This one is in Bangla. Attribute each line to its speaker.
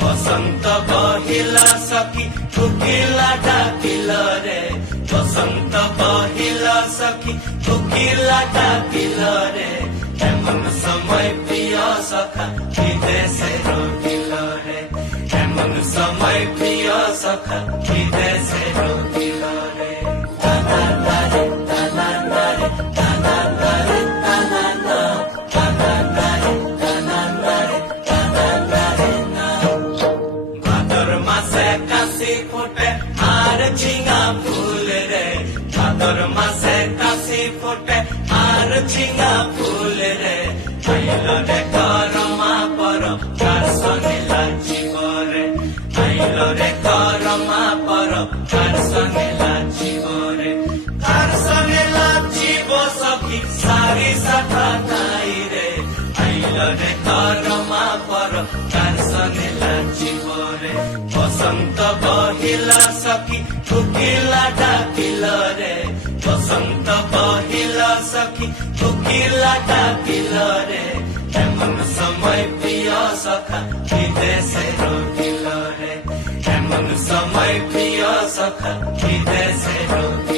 Speaker 1: বসন্ত বহিলা সখী, ঠুকিলা ডাকিল রে। বসন্ত বহিলা সখী, ঠুকিলা ডাকিল রে। এমন সময় প্রিয় সখা, বিদেশে রহিল রে। এমন সময় প্রিয় সখা মাসে কাশি ফোটে, আর ঝিঙা ফুল রে। ভাদর মাসে কাশি ফোটে, আর ঝিঙা ফুল রে। আইল রে করমা পর কার সঙ্গে লাচিব রে আইল রে করমা পর কার সঙ্গে লাচিব রে কার সঙ্গে লাচিব সখী সারি সাঠা নাই রে। আইল রে করমা পর কার সঙ্গে রে বসন্ত বহিলা সখী, ঠুকিলা ডাকিল রে। বসন্ত বহিলা সখী, ঠুকিলা ডাকিল রে। এমন সময় প্রিয় সখা, বিদেশে রহিল রে। এমন সময় প্রিয় সখা, বিদেশে রহিল